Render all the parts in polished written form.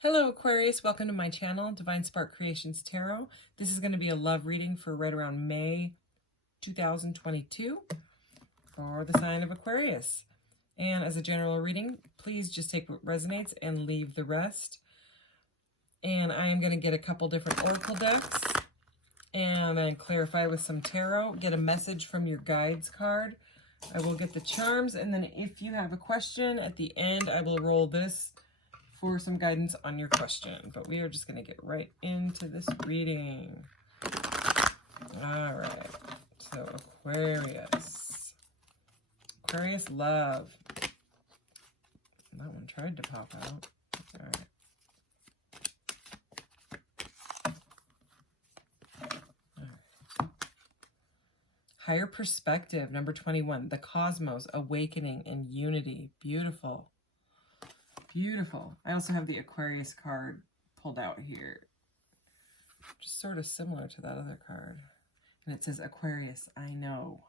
Hello Aquarius, welcome to my channel, Divine Spark Creations Tarot. This is going to be a love reading for right around May 2022 for the sign of Aquarius. And as a general reading, please just take what resonates and leave the rest. And I am going to get a couple different oracle decks and then clarify with some tarot, get a message from your guides card. I will get the charms, and then if you have a question at the end, I will roll this for some guidance on your question. But we are just going to get right into this reading. All right. So Aquarius. Aquarius love. That one tried to pop out. All right. Higher perspective, number 21. The cosmos, awakening and unity. Beautiful. Beautiful. I also have the Aquarius card pulled out here. Just sort of similar to that other card. And it says Aquarius, I know.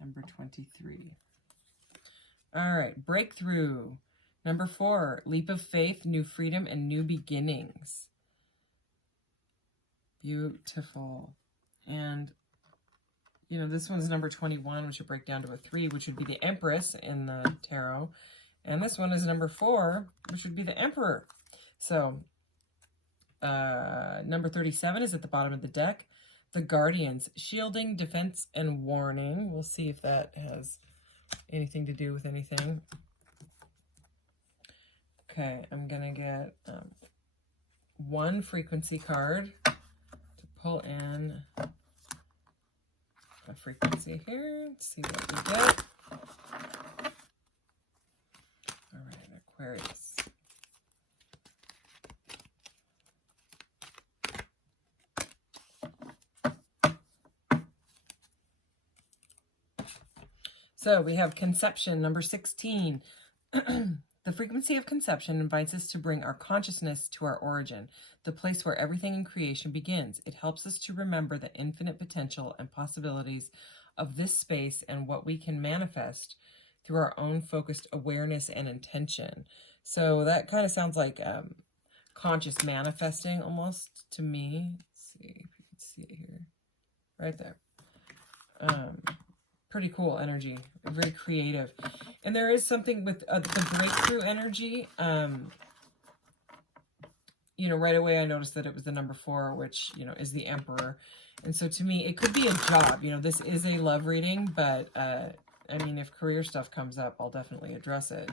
Number 23. All right. Breakthrough. Number 4. Leap of faith, new freedom, and new beginnings. Beautiful. And, you know, this one's number 21, which would break down to a 3, which would be the Empress in the tarot. And this one is number 4, which would be the Emperor. So, number 37 is at the bottom of the deck. The Guardians, shielding, defense, and warning. We'll see if that has anything to do with anything. Okay, I'm going to get one frequency card to pull in a frequency here. Let's see what we get. All right, Aquarius. So we have conception, number 16. The frequency of conception invites us to bring our consciousness to our origin, the place where everything in creation begins. It helps us to remember the infinite potential and possibilities of this space and what we can manifest through our own focused awareness and intention. So that kind of sounds like conscious manifesting almost to me. Let's see if you can see it here. Right there. Pretty cool energy. Very creative. And there is something with the breakthrough energy. You know, right away I noticed that it was the number 4, which, you know, is the Emperor. And so to me, it could be a job. You know, this is a love reading, but I mean, if career stuff comes up, I'll definitely address it.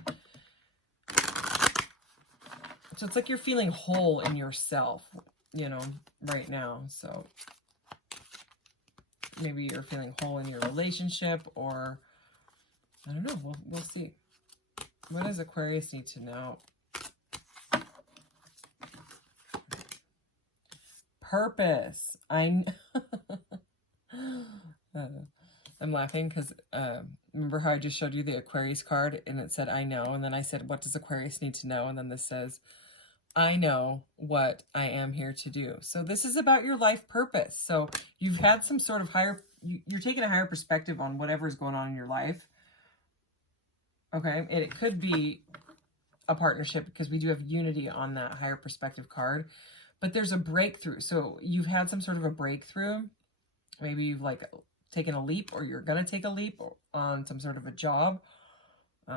So it's like you're feeling whole in yourself, you know, right now. So maybe you're feeling whole in your relationship, or I don't know. We'll see. What does Aquarius need to know? Purpose. I'm laughing because remember how I just showed you the Aquarius card and it said, I know. And then I said, what does Aquarius need to know? And then this says, I know what I am here to do. So this is about your life purpose. So you've had some sort of you're taking a higher perspective on whatever's going on in your life. Okay. And it could be a partnership because we do have unity on that higher perspective card. But there's a breakthrough. So you've had some sort of a breakthrough. Maybe you've like taken a leap, or you're going to take a leap on some sort of a job.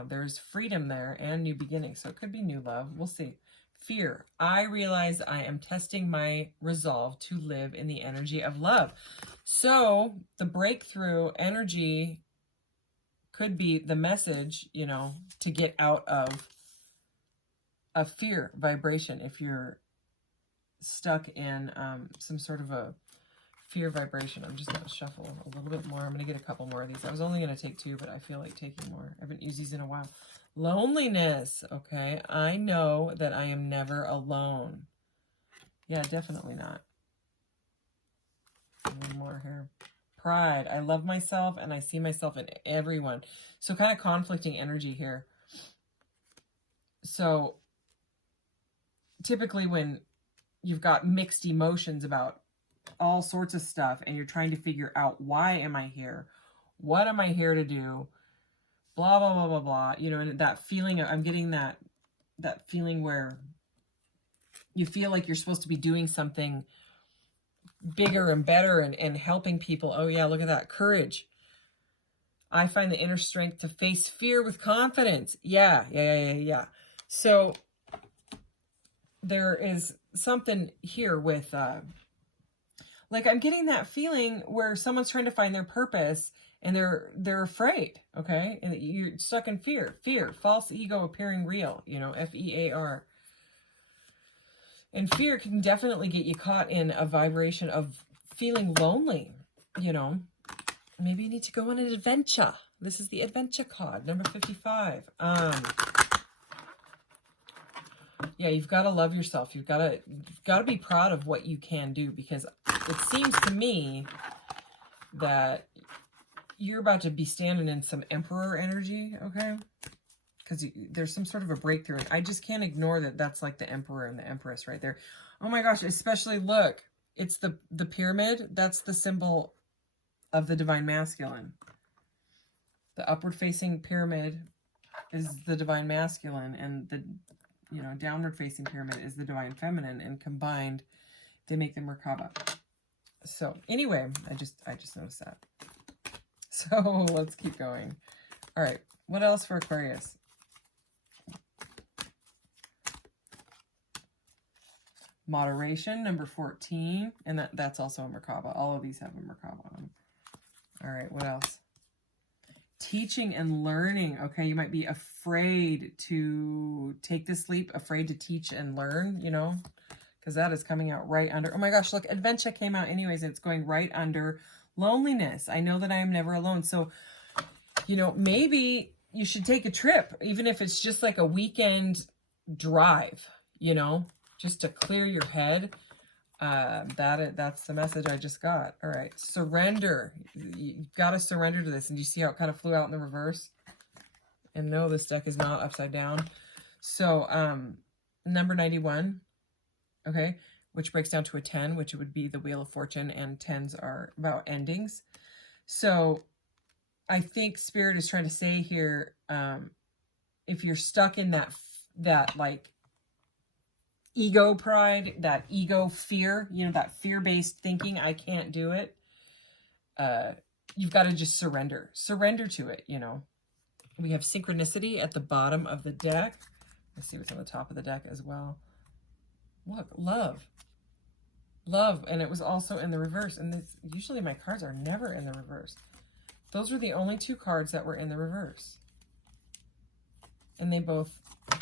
There's freedom there and new beginnings. So it could be new love. We'll see. Fear. I realize I am testing my resolve to live in the energy of love. So the breakthrough energy could be the message, you know, to get out of a fear vibration. If you're stuck in some sort of a fear vibration. I'm just going to shuffle a little bit more. I'm going to get a couple more of these. I was only going to take 2, but I feel like taking more. I haven't used these in a while. Loneliness. Okay. I know that I am never alone. Yeah, definitely not. One more here. Pride. I love myself and I see myself in everyone. So kind of conflicting energy here. So typically when you've got mixed emotions about all sorts of stuff and you're trying to figure out, why am I here? What am I here to do? Blah, blah, blah, blah, blah. You know, and that feeling, I'm getting that feeling where You feel like you're supposed to be doing something bigger and better and helping people. Oh yeah, look at that. Courage. I find the inner strength to face fear with confidence. Yeah. So there is something here with, like, I'm getting that feeling where someone's trying to find their purpose and they're afraid, okay? And you're stuck in fear. Fear, false ego appearing real, you know, F-E-A-R. And fear can definitely get you caught in a vibration of feeling lonely, you know. Maybe you need to go on an adventure. This is the adventure card, number 55. Yeah, you've got to love yourself. You've got to be proud of what you can do, because it seems to me that you're about to be standing in some emperor energy, okay? Because there's some sort of a breakthrough. I just can't ignore that. That's like the emperor and the empress right there. Oh my gosh, especially look, it's the pyramid. That's the symbol of the divine masculine. The upward facing pyramid is the divine masculine, and the, you know, downward facing pyramid is the divine feminine, and combined they make the Merkaba. So anyway, I just noticed that. So let's keep going. All right, what else for Aquarius? Moderation, number 14, and that's also a Merkaba. All of these have a Merkaba on them. All right, what else? Teaching and learning. Okay, you might be afraid to take this leap, afraid to teach and learn, you know, because that is coming out right under. Oh my gosh, look, adventure came out anyways. It's going right under loneliness. I know that I am never alone. So, you know, maybe you should take a trip, even if it's just like a weekend drive, you know, just to clear your head. That's the message I just got. All right, surrender. You've got to surrender to this. And you see how it kind of flew out in the reverse? And no, this deck is not upside down. So number 91, okay, which breaks down to a 10, which would be the Wheel of Fortune, and 10s are about endings. So I think Spirit is trying to say here, if you're stuck in that like ego pride, that ego fear, you know, that fear-based thinking, I can't do it. You've got to just surrender to it, you know. We have synchronicity at the bottom of the deck. Let's see what's on the top of the deck as well. Look, love. And it was also in the reverse. And this, usually my cards are never in the reverse. Those were the only two cards that were in the reverse. And they both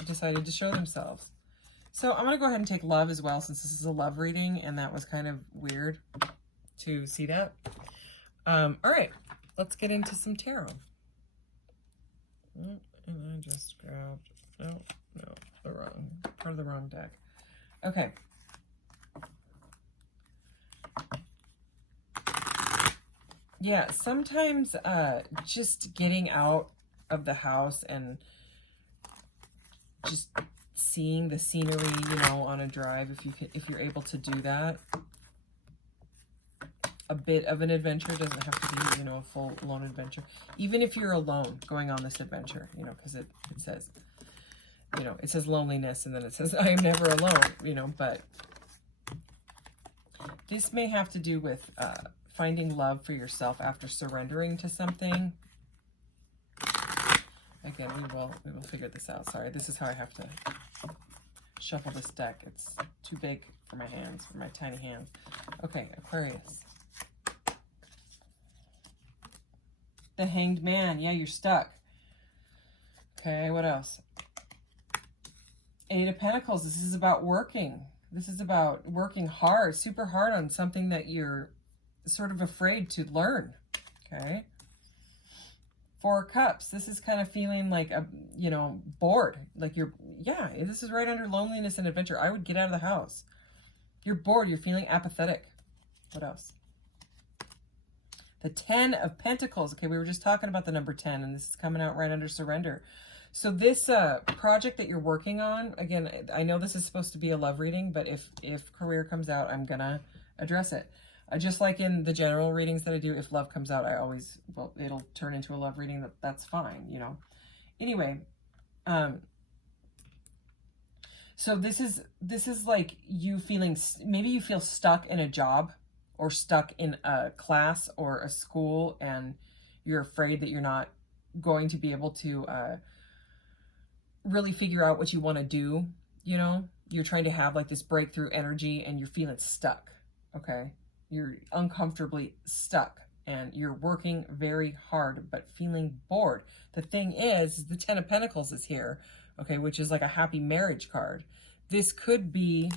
decided to show themselves. So I'm going to go ahead and take love as well, since this is a love reading, and that was kind of weird to see that. All right, let's get into some tarot. And I just grabbed, no, part of the wrong deck. Okay. Yeah, sometimes just getting out of the house and just seeing the scenery, you know, on a drive, if you're able to do that. A bit of an adventure, doesn't have to be, you know, a full blown adventure. Even if you're alone going on this adventure, you know, because it says, you know, it says loneliness, and then it says I am never alone, you know, but this may have to do with finding love for yourself after surrendering to something. Again, we will figure this out. Sorry, this is how I have to shuffle this deck. It's too big for my hands, for my tiny hands. Okay, Aquarius. The Hanged Man. Yeah, you're stuck. Okay, what else? Eight of Pentacles. This is about working. This is about working hard, super hard on something that you're sort of afraid to learn. Okay. Four of Cups. This is kind of feeling like you know, bored. Like yeah, this is right under loneliness and adventure. I would get out of the house. You're bored. You're feeling apathetic. What else? The 10 of Pentacles. Okay, we were just talking about the number 10, and this is coming out right under surrender. So this project that you're working on, again, I know this is supposed to be a love reading, but if career comes out, I'm gonna address it. Just like in the general readings that I do, if love comes out, I always, well, it'll turn into a love reading. That's fine, you know. Anyway, So this is like you feeling, maybe you feel stuck in a job or stuck in a class or a school, and you're afraid that you're not going to be able to really figure out what you want to do. You know, you're trying to have like this breakthrough energy and you're feeling stuck. Okay, you're uncomfortably stuck and you're working very hard but feeling bored. The thing is the 10 of Pentacles is here, okay, which is like a happy marriage card. This could be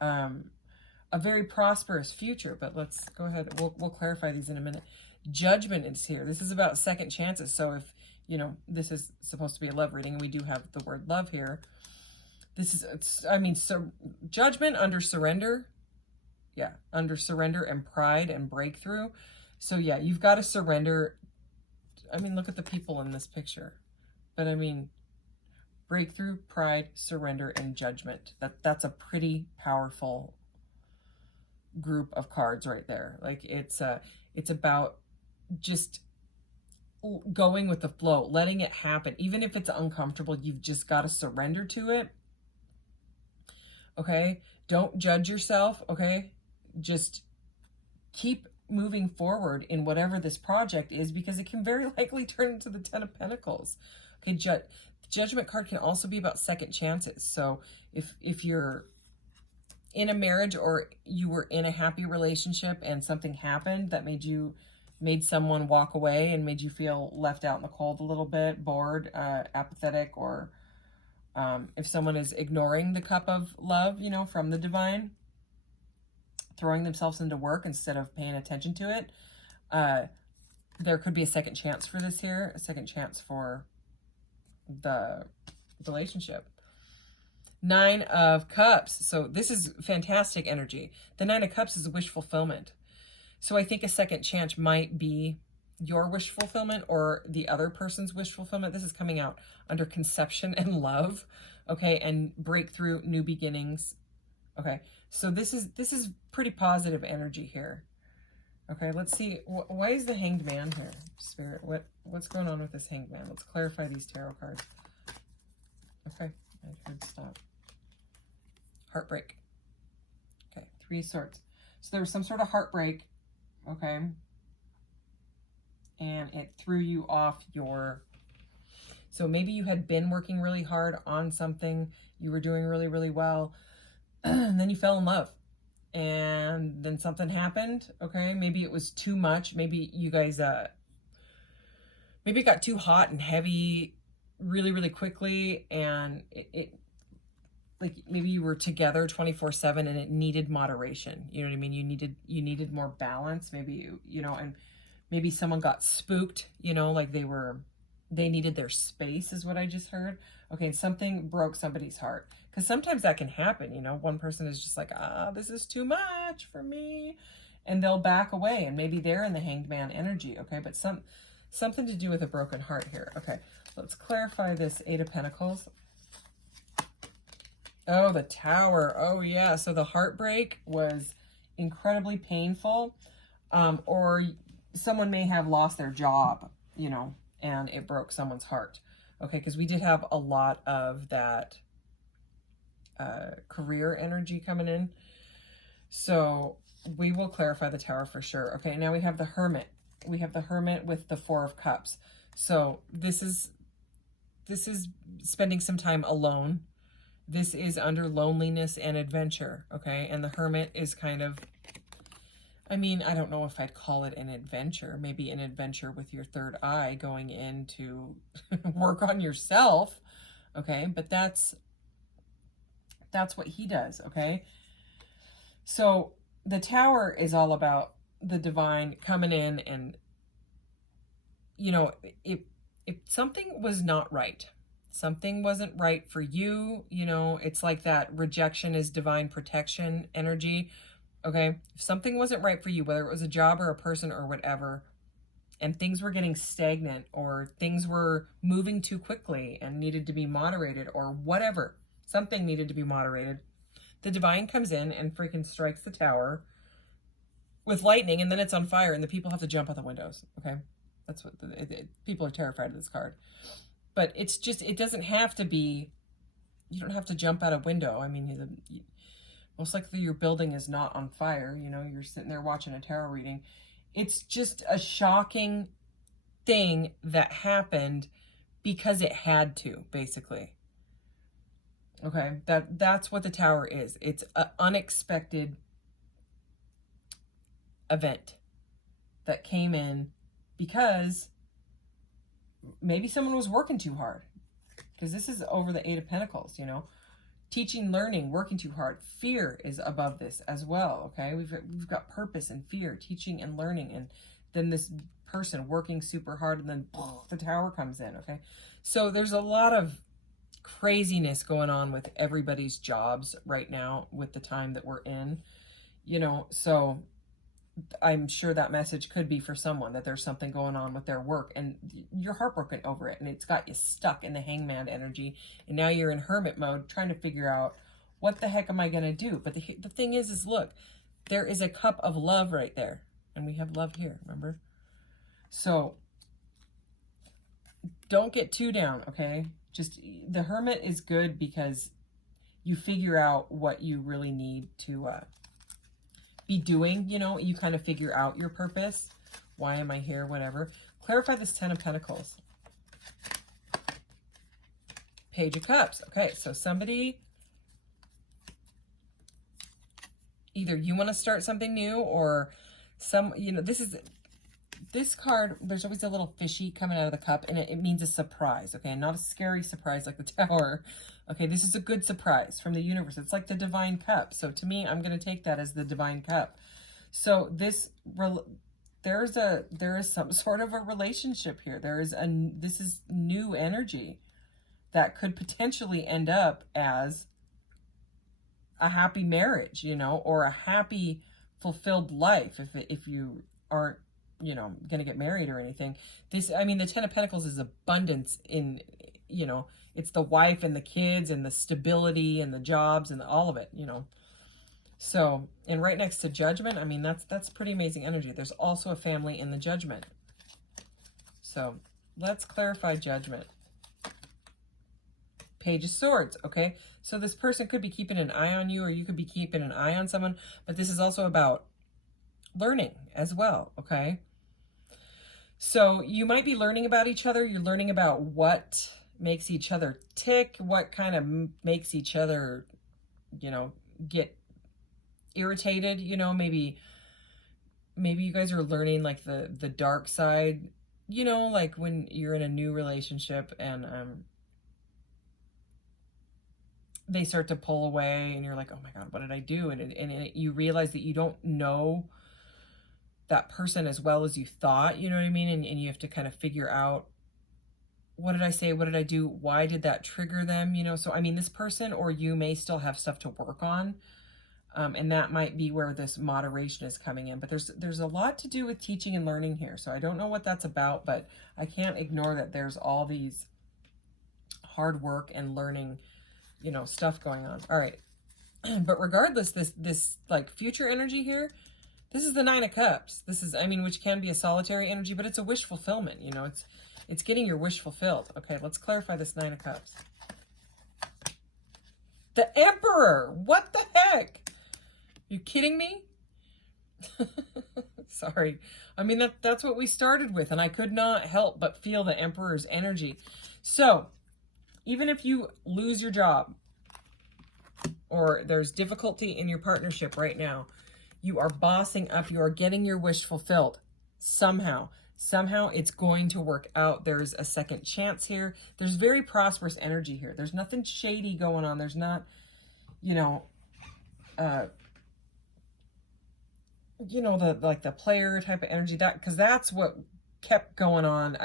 a very prosperous future, but let's go ahead. We'll clarify these in a minute. Judgment is here. This is about second chances. So if, you know, this is supposed to be a love reading and we do have the word love here. This is, I mean, so judgment under surrender. Yeah, under surrender and pride and breakthrough. So yeah, you've got to surrender. I mean, look at the people in this picture. But I mean, breakthrough, pride, surrender, and judgment. That's a pretty powerful group of cards right there. Like it's about just going with the flow, letting it happen. Even if it's uncomfortable, you've just got to surrender to it. Okay? Don't judge yourself, okay? Just keep moving forward in whatever this project is, because it can very likely turn into the 10 of Pentacles. Okay, Judgment card can also be about second chances. So if you're in a marriage or you were in a happy relationship and something happened that made someone walk away and made you feel left out in the cold a little bit, bored, apathetic, or if someone is ignoring the cup of love, you know, from the divine, throwing themselves into work instead of paying attention to it, there could be a second chance for this here, a second chance for the relationship. 9 of Cups. So this is fantastic energy. The 9 of Cups is a wish fulfillment. So I think a second chance might be your wish fulfillment or the other person's wish fulfillment. This is coming out under conception and love, okay, and breakthrough, new beginnings. Okay, so this is pretty positive energy here. Okay, let's see. Why is the Hanged Man here? Spirit, what's going on with this Hanged Man? Let's clarify these tarot cards. Okay, I heard stop. Heartbreak. Okay, 3 Swords. So there was some sort of heartbreak, okay, and it threw you off your... So maybe you had been working really hard on something, you were doing really, really well, and then you fell in love. And then something happened, okay? Maybe it was too much. Maybe you guys, maybe it got too hot and heavy really, really quickly, and it like maybe you were together 24/7 and it needed moderation. You know what I mean? You needed more balance. Maybe you know, and maybe someone got spooked, you know, like they needed their space is what I just heard. Okay, and something broke somebody's heart. Because sometimes that can happen, you know. One person is just like, this is too much for me. And they'll back away. And maybe they're in the Hanged Man energy, okay? But something to do with a broken heart here. Okay, let's clarify this 8 of Pentacles. Oh, the Tower. Oh, yeah. So the heartbreak was incredibly painful. Or someone may have lost their job, you know, and it broke someone's heart. Okay, because we did have a lot of that career energy coming in. So we will clarify the Tower for sure. Okay, now we have the Hermit. We have the Hermit with the 4 of Cups. So this is spending some time alone. This is under loneliness and adventure, okay? And the Hermit is kind of, I mean, I don't know if I'd call it an adventure. Maybe an adventure with your third eye, going in to work on yourself, okay? But that's what he does, okay? So the Tower is all about the divine coming in and, you know, if something was not right, something wasn't right for you, you know, it's like that rejection is divine protection energy, okay? If something wasn't right for you, whether it was a job or a person or whatever, and things were getting stagnant or things were moving too quickly and needed to be moderated or whatever, something needed to be moderated, the divine comes in and freaking strikes the Tower with lightning, and then it's on fire and the people have to jump out the windows, okay? That's what people are terrified of this card. But it's just, it doesn't have to be you don't have to jump out a window. I mean, most likely your building is not on fire. You know, you're sitting there watching a tarot reading. It's just a shocking thing that happened because it had to, basically. Okay, that's what the Tower is. It's an unexpected event that came in because maybe someone was working too hard. Because this is over the Eight of Pentacles, you know. Teaching, learning, working too hard. Fear is above this as well, okay? We've got purpose and fear, teaching and learning, and then this person working super hard, and then the Tower comes in, okay? So there's a lot of craziness going on with everybody's jobs right now with the time that we're in, you know, so I'm sure that message could be for someone that there's something going on with their work and you're heartbroken over it and it's got you stuck in the Hangman energy, and now you're in hermit mode trying to figure out what the heck am I going to do. But the thing is look, there is a cup of love right there, and we have love here, remember? So don't get too down, okay? Just the Hermit is good because you figure out what you really need to be doing, you know, you kind of figure out your purpose. Why am I here? Whatever. Clarify this Ten of Pentacles. Page of Cups. Okay, so somebody, either you want to start something new or you know, this card, there's always a little fishy coming out of the cup, and it means a surprise, okay? Not a scary surprise like the Tower. Okay, this is a good surprise from the universe. It's like the Divine Cup. So to me, I'm going to take that as the Divine Cup. So there is some sort of a relationship here. This is new energy that could potentially end up as a happy marriage, you know, or a happy, fulfilled life if you aren't, you know, going to get married or anything. I mean, the Ten of Pentacles is abundance in, you know, it's the wife and the kids and the stability and the jobs and all of it, you know. So, and right next to Judgment, I mean, that's pretty amazing energy. There's also a family in the Judgment. So let's clarify Judgment. Page of Swords, okay? So this person could be keeping an eye on you, or you could be keeping an eye on someone, but this is also about learning as well, okay? So you might be learning about each other. You're learning about what makes each other tick, what kind of makes each other, you know, get irritated, you know, maybe you guys are learning like the dark side, you know, like when you're in a new relationship and they start to pull away and you're like, oh my God, what did I do? And you realize that you don't know that person as well as you thought, you know what I mean? And you have to kind of figure out, what did I say? What did I do? Why did that trigger them? You know, so I mean, this person or you may still have stuff to work on. And that might be where this moderation is coming in. But there's a lot to do with teaching and learning here. So I don't know what that's about, but I can't ignore that there's all these hard work and learning, you know, stuff going on. All right. But regardless, this like future energy here, this is the Nine of Cups. This is, I mean, which can be a solitary energy, but it's a wish fulfillment, you know, it's getting your wish fulfilled. Okay, let's clarify this Nine of Cups. The Emperor, what the heck? You kidding me? Sorry. I mean, that's what we started with, and I could not help but feel the Emperor's energy. So, even if you lose your job, or there's difficulty in your partnership right now, you are bossing up, you are getting your wish fulfilled. Somehow it's going to work out. There's a second chance here. There's very prosperous energy here. There's nothing shady going on. There's not, you know, the player type of energy, because that's what kept going on.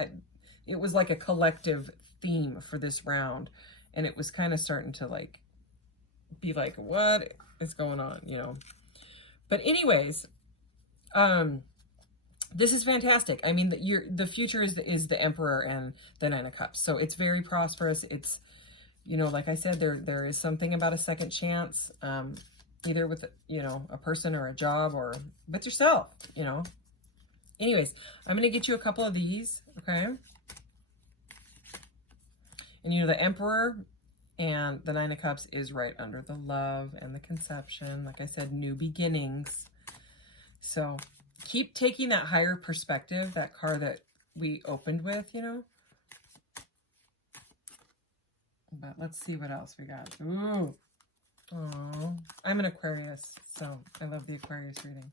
It was like a collective theme for this round, and it was kind of starting to like be like, what is going on, you know? But anyways, this is fantastic. I mean, the future is the Emperor and the Nine of Cups. So it's very prosperous. It's, you know, like I said, there is something about a second chance, either with, you know, a person or a job or with yourself, you know. Anyways, I'm going to get you a couple of these, okay? And, you know, the Emperor, And the Nine of Cups is right under the love and the conception. Like I said, new beginnings. So keep taking that higher perspective, that card that we opened with, you know. But let's see what else we got. Ooh. Oh, I'm an Aquarius, so I love the Aquarius reading.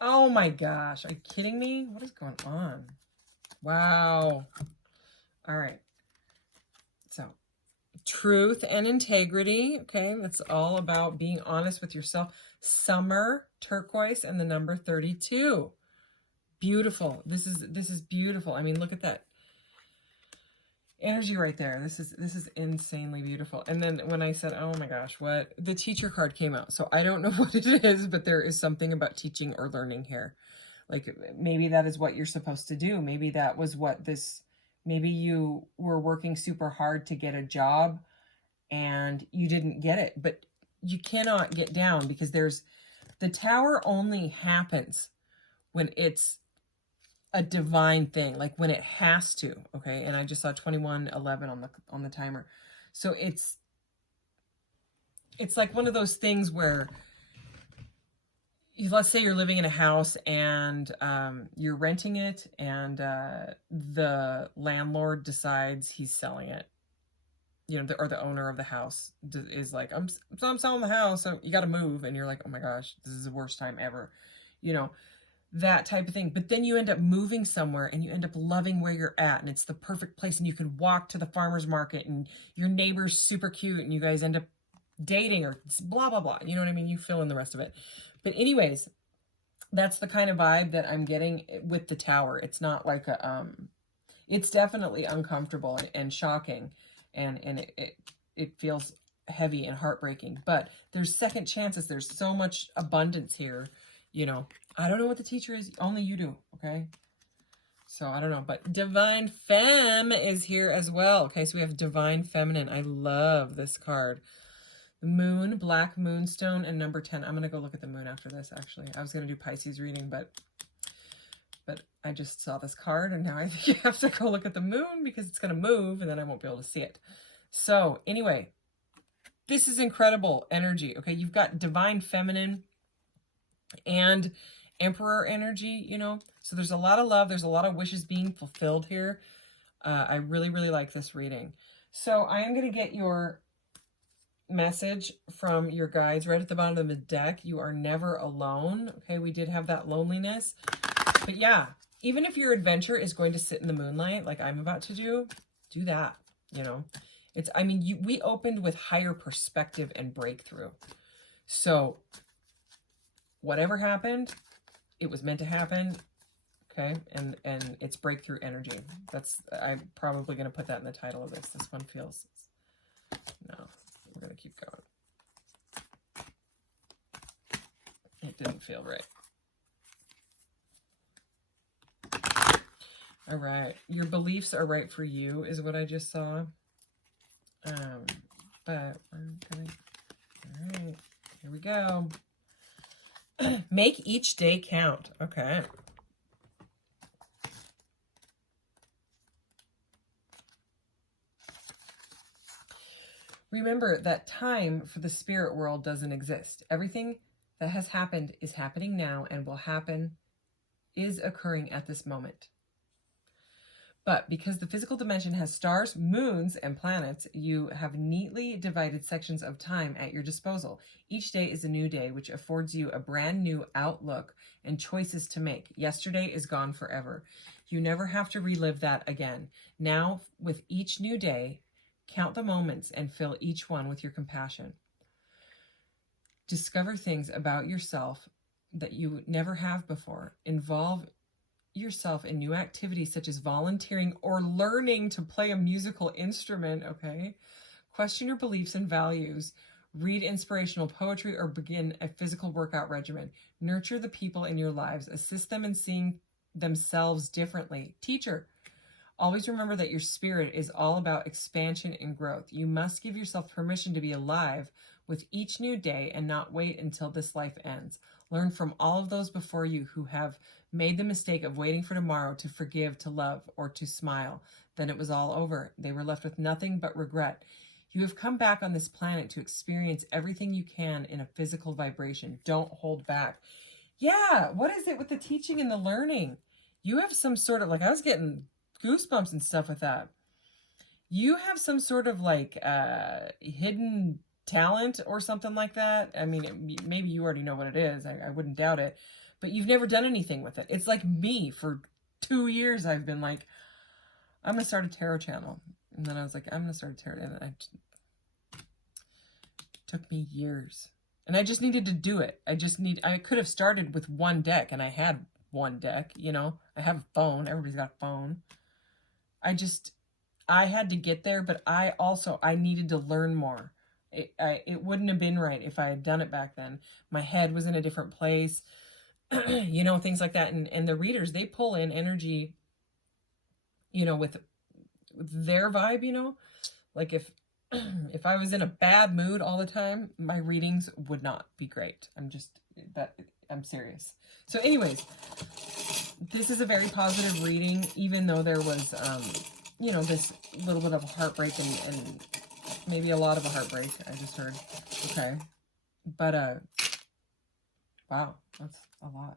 Oh my gosh. Are you kidding me? What is going on? Wow. All right. So truth and integrity. Okay. That's all about being honest with yourself. Summer, turquoise, and the number 32. Beautiful. This is beautiful. I mean, look at that energy right there. This is insanely beautiful. And then when I said, oh my gosh, what, the teacher card came out. So I don't know what it is, but there is something about teaching or learning here. Like maybe that is what you're supposed to do. Maybe that was what this, maybe you were working super hard to get a job and you didn't get it, but you cannot get down, because the Tower only happens when it's a divine thing, like when it has to. Okay. And I just saw 21:11 on the timer. So it's like one of those things where, let's say you're living in a house and you're renting it, and the landlord decides he's selling it, you know, or the owner of the house is like, I'm selling the house, so you got to move. And you're like, oh my gosh, this is the worst time ever, you know, that type of thing. But then you end up moving somewhere and you end up loving where you're at, and it's the perfect place, and you can walk to the farmer's market, and your neighbor's super cute, and you guys end up dating, or blah, blah, blah. You know what I mean? You fill in the rest of it. But anyways, that's the kind of vibe that I'm getting with the Tower. It's not like a, it's definitely uncomfortable and shocking, and it feels heavy and heartbreaking, but there's second chances. There's so much abundance here, you know. I don't know what the teacher is. Only you do, okay? So I don't know, but Divine Femme is here as well. Okay, so we have Divine Feminine. I love this card. The Moon, Black Moonstone, and number 10. I'm going to go look at the moon after this, actually. I was going to do Pisces reading, but I just saw this card, and now I think you have to go look at the moon, because it's going to move, and then I won't be able to see it. So anyway, this is incredible energy. Okay, you've got Divine Feminine and Emperor energy, you know. So there's a lot of love. There's a lot of wishes being fulfilled here. I really, really like this reading. So I am going to get your message from your guides right at the bottom of the deck. You are never alone. Okay, we did have that loneliness. But yeah, even if your adventure is going to sit in the moonlight, like I'm about to do that, you know. It's, I mean, we opened with higher perspective and breakthrough. So whatever happened, it was meant to happen. Okay, and it's breakthrough energy. I'm probably going to put that in the title of this. This one feels, no, we're going to keep going. It didn't feel right. All right, your beliefs are right for you is what I just saw. But we're gonna, all right, here we go. Make each day count. Okay. Remember that time for the spirit world doesn't exist. Everything that has happened is happening now, and will happen, is occurring at this moment. But because the physical dimension has stars, moons, and planets, you have neatly divided sections of time at your disposal. Each day is a new day, which affords you a brand new outlook and choices to make. Yesterday is gone forever. You never have to relive that again. Now, with each new day, count the moments and fill each one with your compassion. Discover things about yourself that you never have before. Involve yourself in new activities such as volunteering or learning to play a musical instrument, okay? Question your beliefs and values. Read inspirational poetry or begin a physical workout regimen. Nurture the people in your lives. Assist them in seeing themselves differently. Teacher, always remember that your spirit is all about expansion and growth. You must give yourself permission to be alive with each new day and not wait until this life ends. Learn from all of those before you who have made the mistake of waiting for tomorrow to forgive, to love, or to smile. Then it was all over. They were left with nothing but regret. You have come back on this planet to experience everything you can in a physical vibration. Don't hold back. Yeah, what is it with the teaching and the learning? You have some sort of, like, I was getting goosebumps and stuff with that. You have some sort of like hidden talent or something like that. I mean, maybe you already know what it is. I wouldn't doubt it. But you've never done anything with it. It's like me. For 2 years, I've been like, I'm going to start a tarot channel. And then I was like, I'm going to start a tarot. And it took me years. And I just needed to do it. I could have started with one deck, and I had one deck, you know. I have a phone. Everybody's got a phone. I had to get there, but I needed to learn more. It wouldn't have been right if I had done it back then. My head was in a different place, you know, things like that. And the readers, they pull in energy, you know, with their vibe, you know, like if I was in a bad mood all the time, my readings would not be great. I'm serious. So anyways, this is a very positive reading, even though there was, you know, this little bit of a heartbreak and maybe a lot of a heartbreak, I just heard. Okay. But, wow, that's a lot.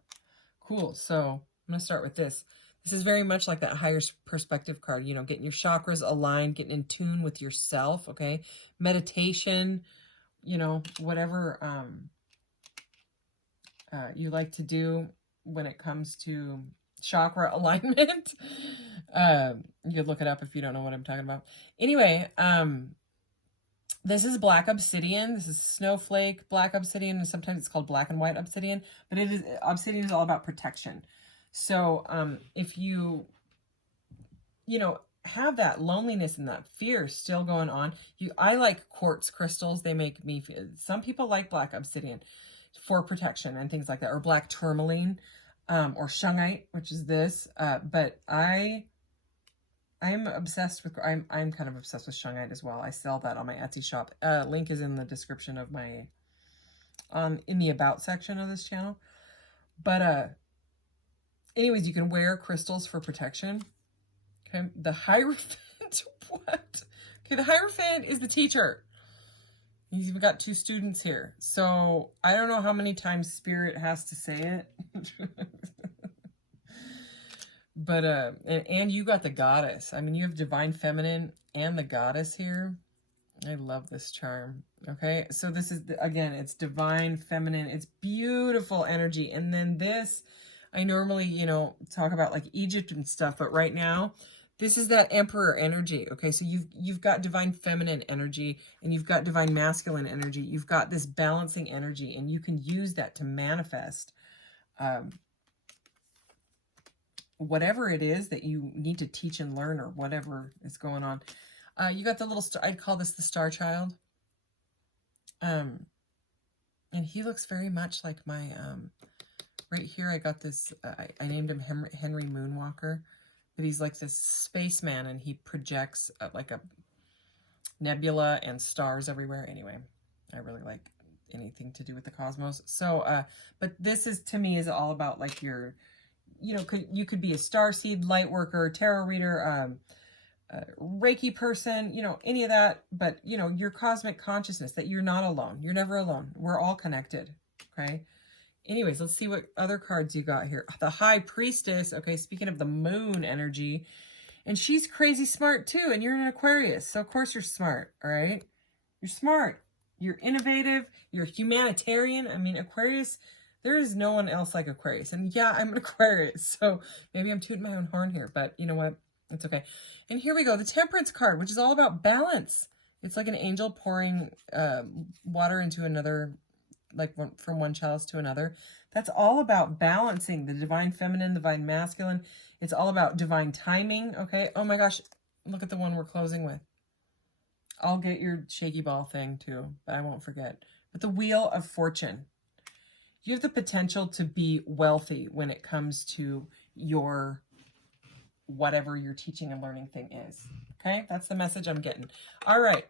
Cool. So I'm going to start with this. This is very much like that higher perspective card, you know, getting your chakras aligned, getting in tune with yourself, okay? Meditation, you know, whatever you like to do when it comes to chakra alignment. You could look it up if you don't know what I'm talking about. Anyway, this is black obsidian. This is snowflake black obsidian, and sometimes it's called black and white obsidian, but obsidian is all about protection. So if you know, have that loneliness and that fear still going on, I like quartz crystals. They make me feel, some people like black obsidian for protection and things like that, or black tourmaline, or shungite, which is this. But I'm obsessed with, I'm kind of obsessed with shungite as well. I sell that on my Etsy shop. Link is in the description of my, in the about section of this channel. But, anyways, you can wear crystals for protection. Okay. The Hierophant, what? Okay. The Hierophant is the teacher. He's even got 2 students here. So I don't know how many times Spirit has to say it. But, and you got the Goddess. I mean, you have Divine Feminine and the Goddess here. I love this charm. Okay. So this is, again, it's Divine Feminine. It's beautiful energy. And then this, I normally, you know, talk about like Egypt and stuff, but right now, this is that Emperor energy. Okay. So you've got Divine Feminine energy, and you've got Divine Masculine energy. You've got this balancing energy, and you can use that to manifest, whatever it is that you need to teach and learn, or whatever is going on. You got the little star, I'd call this the Star Child. And he looks very much like my, right here, I got this, I named him Henry Moonwalker, but he's like this spaceman, and he projects like a nebula and stars everywhere. Anyway, I really like anything to do with the cosmos. So, but this is, to me, is all about like your, you know, you could be a starseed, light worker, tarot reader, Reiki person, you know, any of that. But, you know, your cosmic consciousness, that you're not alone. You're never alone. We're all connected. Okay. Anyways, let's see what other cards you got here. The High Priestess. Okay. Speaking of the moon energy, and she's crazy smart too. And you're an Aquarius. So of course you're smart. All right. You're smart. You're innovative. You're humanitarian. I mean, Aquarius, there is no one else like Aquarius. And yeah, I'm an Aquarius, so maybe I'm tooting my own horn here, but you know what? It's okay. And here we go. The Temperance card, which is all about balance. It's like an angel pouring water into another, like from one chalice to another. That's all about balancing the Divine Feminine, Divine Masculine. It's all about divine timing, okay? Oh my gosh, look at the one we're closing with. I'll get your shaky ball thing too, but I won't forget. But the Wheel of Fortune. You have the potential to be wealthy when it comes to your, whatever your teaching and learning thing is. Okay, that's the message I'm getting. All right,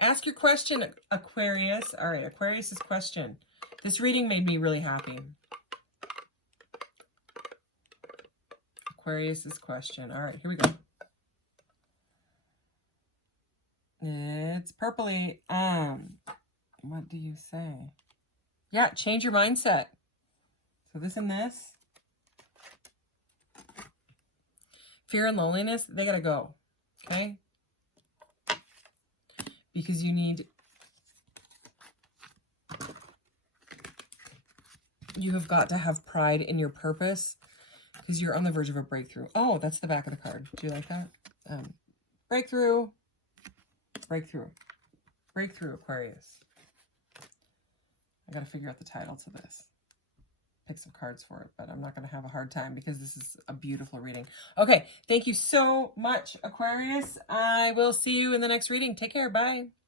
ask your question, Aquarius. All right, Aquarius's question. This reading made me really happy. Aquarius's question. All right, here we go. It's purpley. What do you say? Yeah, change your mindset. So this and this. Fear and loneliness, they gotta go. Okay? Because you have got to have pride in your purpose, because you're on the verge of a breakthrough. Oh, that's the back of the card. Do you like that? Breakthrough. Breakthrough. Breakthrough, Aquarius. I got to figure out the title to this. Pick some cards for it, but I'm not going to have a hard time because this is a beautiful reading. Okay, thank you so much, Aquarius. I will see you in the next reading. Take care. Bye.